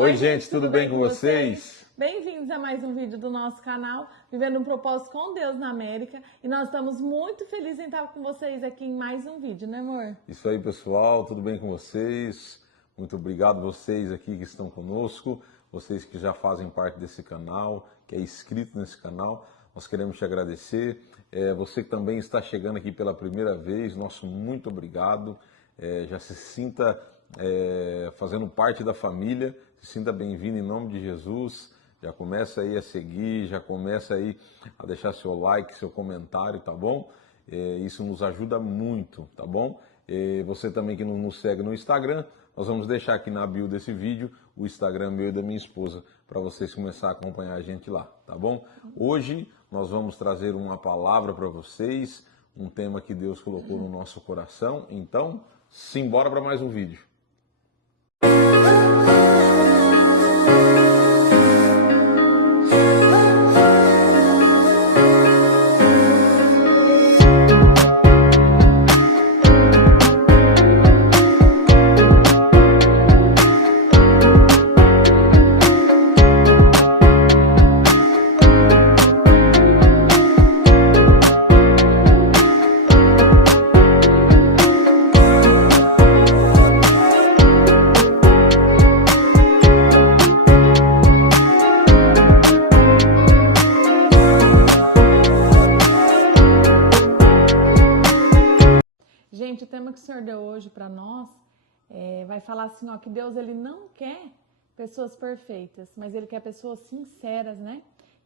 Oi, gente, tudo bem com vocês? Bem-vindos a mais um vídeo do nosso canal, Vivendo um Propósito com Deus na América. E nós estamos muito felizes em estar com vocês aqui em mais um vídeo, né, amor? Isso aí, pessoal, tudo bem com vocês? Muito obrigado vocês aqui que estão conosco, vocês que já fazem parte desse canal, que é inscrito nesse canal. Nós queremos te agradecer. Você que também está chegando aqui pela primeira vez, nosso muito obrigado. Já se sinta fazendo parte da família, se sinta bem-vindo em nome de Jesus. Já começa aí a seguir, já começa aí a deixar seu like, seu comentário, tá bom? Isso nos ajuda muito, tá bom? Você também que não nos segue no Instagram, nós vamos deixar aqui na bio desse vídeo o Instagram meu e da minha esposa, para vocês começarem a acompanhar a gente lá, tá bom? Hoje nós vamos trazer uma palavra para vocês, um tema que Deus colocou no nosso coração, então simbora para mais um vídeo. Gente, o tema que o Senhor deu hoje para nós vai falar assim, ó, que Deus ele não quer pessoas perfeitas, mas Ele quer pessoas sinceras, né?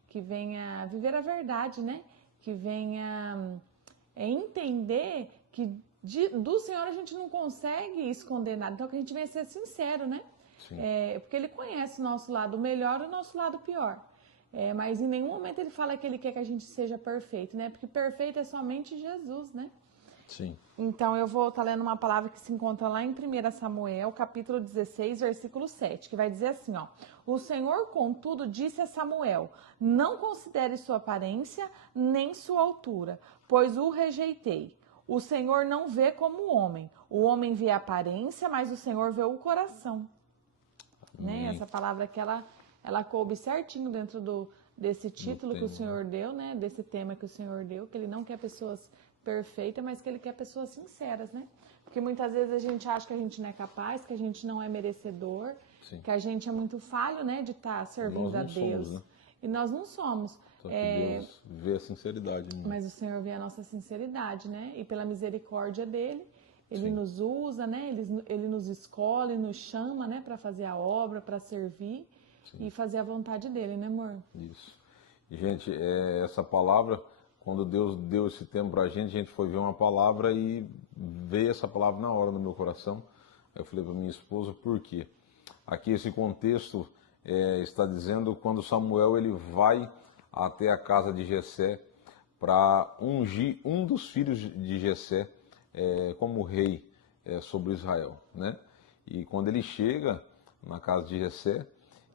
Que venha viver a verdade, né? Que venha entender que do Senhor a gente não consegue esconder nada, então que a gente venha ser sincero, né? Porque Ele conhece o nosso lado melhor e o nosso lado pior. Mas em nenhum momento Ele fala que Ele quer que a gente seja perfeito, né? Porque perfeito é somente Jesus, né? Sim. Então eu vou estar lendo uma palavra que se encontra lá em 1 Samuel, capítulo 16, versículo 7, que vai dizer assim, ó: O Senhor, contudo, disse a Samuel: Não considere sua aparência, nem sua altura, pois o rejeitei. O Senhor não vê como o homem vê a aparência, mas o Senhor vê o coração. Né? Essa palavra que ela coube certinho dentro desse título que o Senhor deu, né? Desse tema que o Senhor deu, que Ele não quer pessoas perfeita, mas que Ele quer pessoas sinceras, né? Porque muitas vezes a gente acha que a gente não é capaz, que a gente não é merecedor, Sim. que a gente é muito falho, né, de estar servindo a Deus. Somos, né? E nós não somos. Só que Deus vê a sinceridade. Né? Mas o Senhor vê a nossa sinceridade, né? E pela misericórdia dele, Ele Sim. nos usa, né? Ele nos escolhe, nos chama, né, para fazer a obra, para servir. Sim. E fazer a vontade dele, né, amor? Isso. E, gente, essa palavra, quando Deus deu esse tempo pra gente, a gente foi ver uma palavra e veio essa palavra na hora no meu coração. Eu falei para minha esposa, por quê? Aqui esse contexto está dizendo quando Samuel ele vai até a casa de Jessé para ungir um dos filhos de Jessé como rei sobre Israel, né? E quando ele chega na casa de Jessé,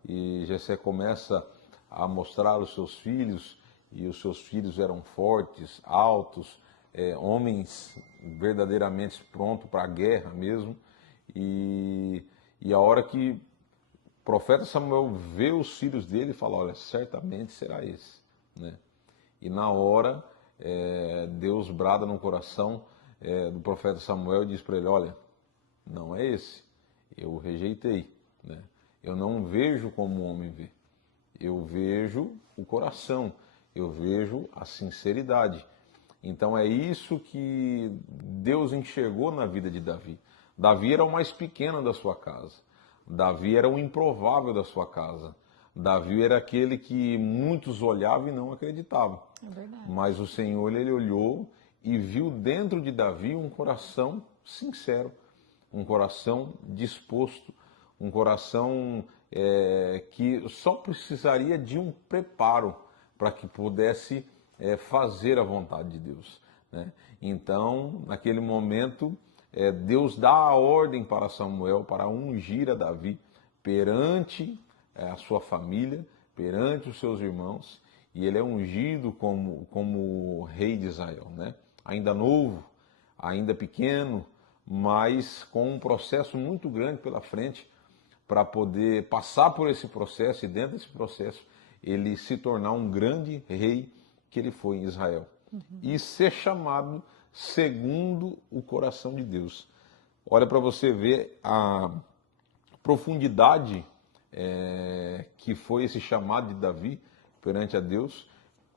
e Jessé começa a mostrar os seus filhos, e os seus filhos eram fortes, altos, homens verdadeiramente prontos para a guerra mesmo. E a hora que o profeta Samuel vê os filhos dele, fala, olha, certamente será esse. Né? E na hora, Deus brada no coração do profeta Samuel e diz para ele, olha, não é esse, eu o rejeitei. Né? Eu não vejo como o homem vê, eu vejo o coração. Eu vejo a sinceridade. Então é isso que Deus enxergou na vida de Davi. Davi era o mais pequeno da sua casa. Davi era o improvável da sua casa. Davi era aquele que muitos olhavam e não acreditavam. É verdade. Mas o Senhor, ele olhou e viu dentro de Davi um coração sincero, um coração disposto, um coração que só precisaria de um preparo para que pudesse fazer a vontade de Deus. Né? Então, naquele momento, Deus dá a ordem para Samuel para ungir a Davi perante a sua família, perante os seus irmãos, e ele é ungido como rei de Israel. Né? Ainda novo, ainda pequeno, mas com um processo muito grande pela frente, para poder passar por esse processo e dentro desse processo ele se tornar um grande rei que ele foi em Israel. E ser chamado segundo o coração de Deus. Olha para você ver a profundidade que foi esse chamado de Davi perante a Deus,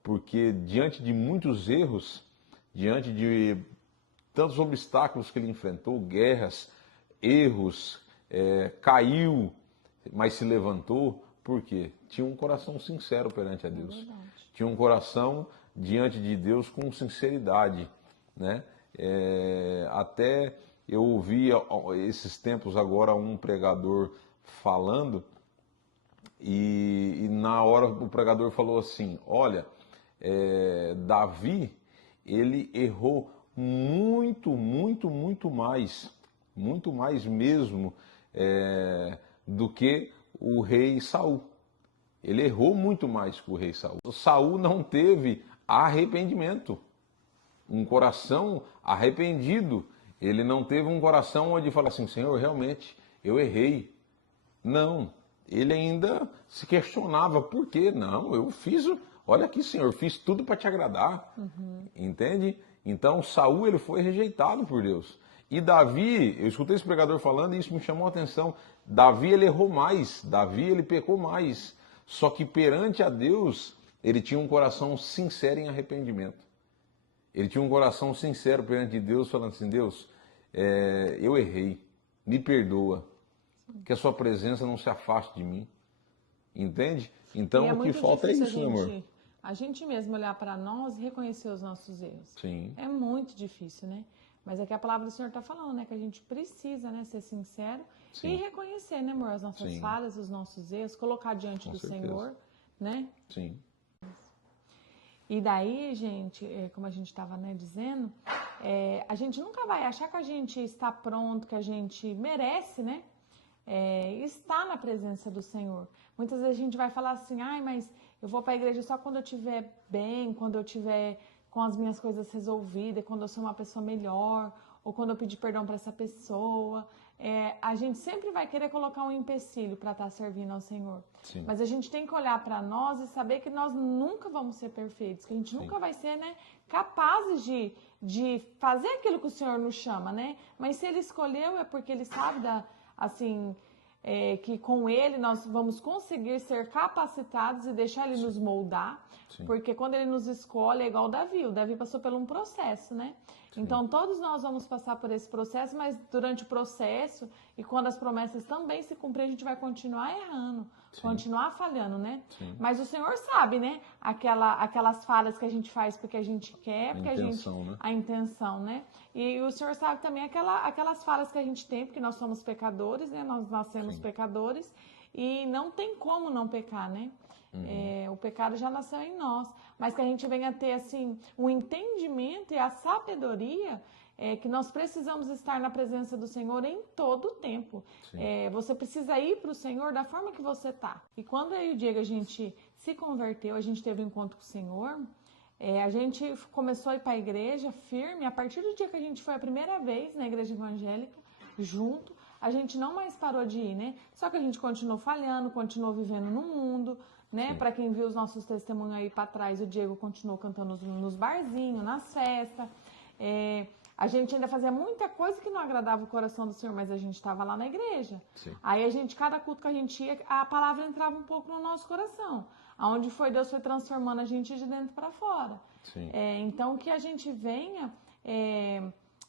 porque diante de muitos erros, diante de tantos obstáculos que ele enfrentou, guerras, erros, caiu, mas se levantou, por quê? Tinha um coração sincero perante a Deus. Tinha um coração diante de Deus com sinceridade, né? Até eu ouvi esses tempos agora um pregador falando e na hora o pregador falou assim, olha, Davi, ele errou muito mais mesmo do que o rei Saul. Ele errou muito mais que o rei Saul. Saul não teve arrependimento, um coração arrependido. Ele não teve um coração onde fala assim, Senhor, realmente, eu errei. Não, ele ainda se questionava, por quê? Não, eu fiz, olha aqui, Senhor, fiz tudo para te agradar. Entende? Então, Saul, ele foi rejeitado por Deus. E Davi, eu escutei esse pregador falando e isso me chamou a atenção. Davi, ele errou mais, Davi, ele pecou mais. Só que perante a Deus, ele tinha um coração sincero em arrependimento. Ele tinha um coração sincero perante Deus, falando assim, Deus, eu errei, me perdoa, que a sua presença não se afaste de mim. Entende? Então, o que falta é isso, amor. A gente mesmo olhar para nós e reconhecer os nossos erros. Sim. É muito difícil, né? Mas é que a palavra do Senhor está falando, né? Que a gente precisa, né, ser sincero e reconhecer, né, amor, as nossas falhas, os nossos erros, colocar diante do Senhor, né? Sim. E daí, gente, como a gente estava, né, dizendo, a gente nunca vai achar que a gente está pronto, que a gente merece, né? Estar na presença do Senhor. Muitas vezes a gente vai falar assim, ai, mas eu vou para a igreja só quando eu estiver bem, quando eu estiver com as minhas coisas resolvidas, quando eu sou uma pessoa melhor, ou quando eu pedir perdão para essa pessoa. A gente sempre vai querer colocar um empecilho para estar servindo ao Senhor. Sim. Mas a gente tem que olhar para nós e saber que nós nunca vamos ser perfeitos, que a gente nunca vai ser, né, capazes de fazer aquilo que o Senhor nos chama, né? Mas se Ele escolheu é porque Ele sabe que com Ele nós vamos conseguir ser capacitados e deixar Ele nos moldar. Sim. Porque quando Ele nos escolhe é igual o Davi passou por um processo, né? Sim. Então todos nós vamos passar por esse processo, mas durante o processo e quando as promessas também se cumprirem, a gente vai continuar errando, continuar falhando, né? Sim. Mas o Senhor sabe, né? Aquelas falhas que a gente faz porque a gente quer, porque a intenção, né? E o Senhor sabe também aquelas falhas que a gente tem, porque nós somos pecadores, né? Nós nascemos pecadores e não tem como não pecar, né? O pecado já nasceu em nós, mas que a gente venha ter assim o entendimento e a sabedoria que nós precisamos estar na presença do Senhor em todo o tempo. Você precisa ir para o Senhor da forma que você está. E quando eu e o Diego a gente se converteu, a gente teve um encontro com o Senhor, a gente começou a ir para a igreja firme. A partir do dia que a gente foi a primeira vez na igreja evangélica junto, a gente não mais parou de ir, né? Só que a gente continuou falhando, continuou vivendo no mundo, né? Para quem viu os nossos testemunhos aí para trás, o Diego continuou cantando nos barzinhos, nas festas. A gente ainda fazia muita coisa que não agradava o coração do Senhor, mas a gente estava lá na igreja. Sim. Aí cada culto que a gente ia, a palavra entrava um pouco no nosso coração. Aonde foi, Deus foi transformando a gente de dentro para fora. Então que a gente venha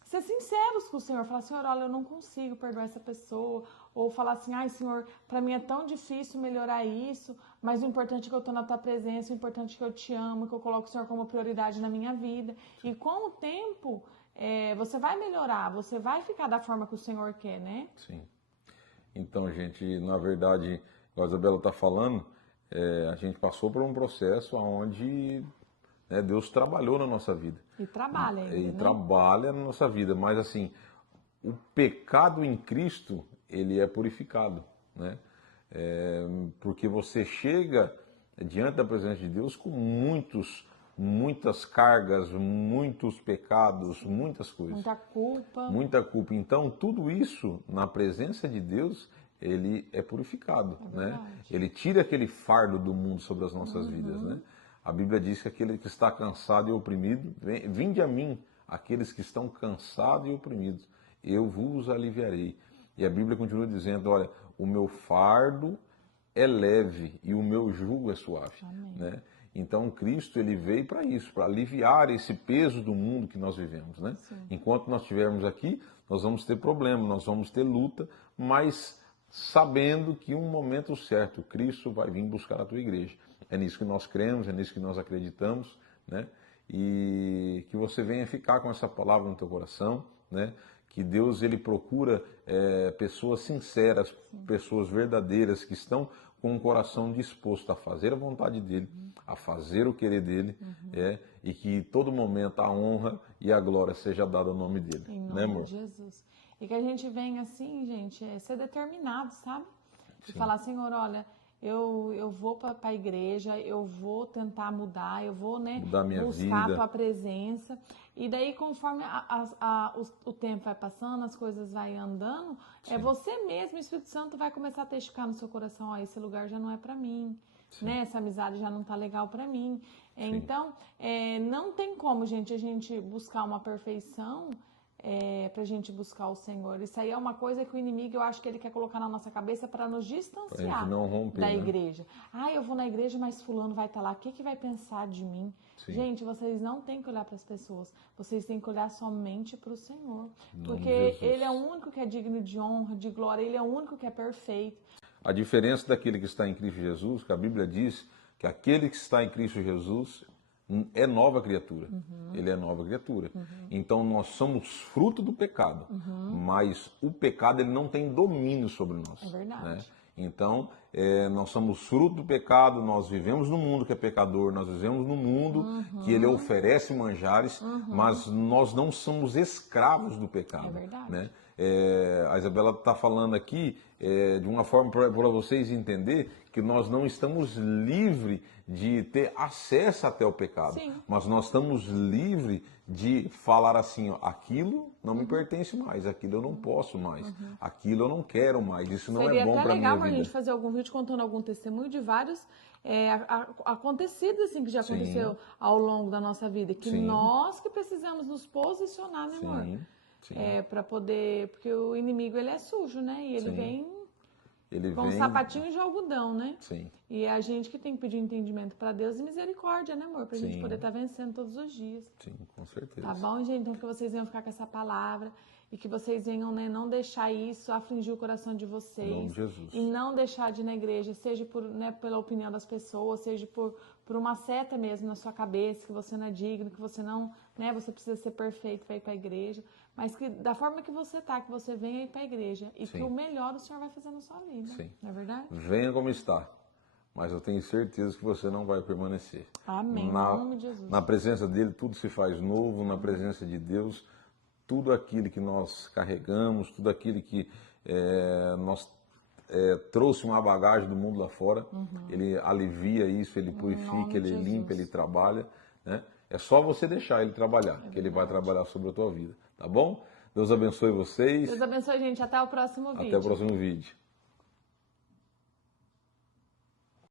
ser sinceros com o Senhor, falar, Senhor, olha, eu não consigo perdoar essa pessoa, ou falar assim, ai, Senhor, para mim é tão difícil melhorar isso, mas o importante é que eu estou na tua presença, o importante é que eu te amo, que eu coloco o Senhor como prioridade na minha vida. E com o tempo, você vai melhorar, você vai ficar da forma que o Senhor quer, né? Sim. Então, gente, na verdade, a Isabela está falando, a gente passou por um processo onde Deus trabalhou na nossa vida. E trabalha ainda, E trabalha na nossa vida, mas assim, o pecado em Cristo, ele é purificado, né? Porque você chega diante da presença de Deus com muitas cargas, muitos pecados, muitas coisas. Muita culpa. Muita culpa. Então, tudo isso na presença de Deus ele é purificado, né? verdade. Ele tira aquele fardo do mundo sobre as nossas vidas, né? A Bíblia diz que aquele que está cansado e oprimido, vinde a mim, aqueles que estão cansados e oprimidos, eu vos aliviarei. E a Bíblia continua dizendo, olha, o meu fardo é leve e o meu jugo é suave, né? Então Cristo ele veio para isso, para aliviar esse peso do mundo que nós vivemos, né? Enquanto nós estivermos aqui, nós vamos ter problema, nós vamos ter luta, mas sabendo que um momento certo Cristo vai vir buscar a tua igreja. É nisso que nós cremos, é nisso que nós acreditamos, né? E que você venha ficar com essa palavra no teu coração, né? Que Deus ele procura pessoas sinceras, pessoas verdadeiras que estão com o coração disposto a fazer a vontade dele, a fazer o querer dele, e que todo momento a honra e a glória seja dada ao nome dele. Em né, nome amor? de Jesus. E que a gente venha assim, gente, ser determinado, sabe? E Sim. falar, Senhor, olha, eu vou para a igreja, eu vou tentar mudar, eu vou, né, Mudar minha buscar vida. a tua presença. E daí, conforme o tempo vai passando, as coisas vai andando, é você mesmo, o Espírito Santo vai começar a testificar no seu coração, ó, esse lugar já não é para mim, né? Essa amizade já não tá legal para mim. Então, não tem como, gente, a gente buscar uma perfeição pra gente buscar o Senhor. Isso aí é uma coisa que o inimigo, eu acho que ele quer colocar na nossa cabeça para nos Pra distanciar gente não romper, da né? igreja. Ah, eu vou na igreja, mas fulano vai estar lá. O que vai pensar de mim? Sim. Gente, vocês não têm que olhar para as pessoas. Vocês têm que olhar somente para o Senhor. Em nome Porque de Jesus. Ele é o único que é digno de honra, de glória. Ele é o único que é perfeito. A diferença daquele que está em Cristo Jesus, que a Bíblia diz que aquele que está em Cristo Jesus é nova criatura. Ele é nova criatura. Então nós somos fruto do pecado, mas o pecado ele não tem domínio sobre nós. É verdade. Né? Então nós somos fruto do pecado, nós vivemos no mundo que é pecador, nós vivemos no mundo que ele oferece manjares, mas nós não somos escravos do pecado. É verdade. Né? A Isabela está falando aqui de uma forma para vocês entenderem que nós não estamos livres de ter acesso até o pecado, Sim. mas nós estamos livres de falar assim, ó, aquilo não me pertence mais, aquilo eu não posso mais, aquilo eu não quero mais, isso não Seria é bom até para legal minha a vida. gente fazer algum vídeo contando algum testemunho de vários acontecidos assim, que já Sim. aconteceu ao longo da nossa vida. Que Sim. nós que precisamos nos posicionar, né, amor? Sim. Para poder... Porque o inimigo, ele é sujo, né? E ele Sim. vem Ele com vem, sapatinho de algodão, né? sim, E é a gente que tem que pedir entendimento para Deus e misericórdia, né, amor? Pra gente Sim. poder estar vencendo todos os dias. sim, com certeza. Tá bom, gente? Então que vocês venham ficar com essa palavra e que vocês venham, né, não deixar isso afligir o coração de Em nome vocês. de Jesus. E não deixar de ir na igreja, seja por, né, pela opinião das pessoas, seja por uma seta mesmo na sua cabeça, que você não é digno, que você não, né, você precisa ser perfeito para ir para a igreja. Mas que da forma que você tá, que você venha ir para a igreja e Sim. que o melhor o Senhor vai fazer na sua vida. Sim. Não é verdade? Venha como está, mas eu tenho certeza que você não vai permanecer. Amém. Em nome de Jesus. Na presença dele, tudo se faz novo, na presença de Deus, tudo aquilo que nós carregamos, tudo aquilo que nós trouxe uma bagagem do mundo lá fora, ele alivia isso, ele purifica, nome ele de limpa, Jesus. ele trabalha, né? É só você deixar ele trabalhar, que ele vai trabalhar sobre a tua vida, tá bom? Deus abençoe vocês, Deus abençoe, gente. Até o próximo vídeo. até o próximo vídeo.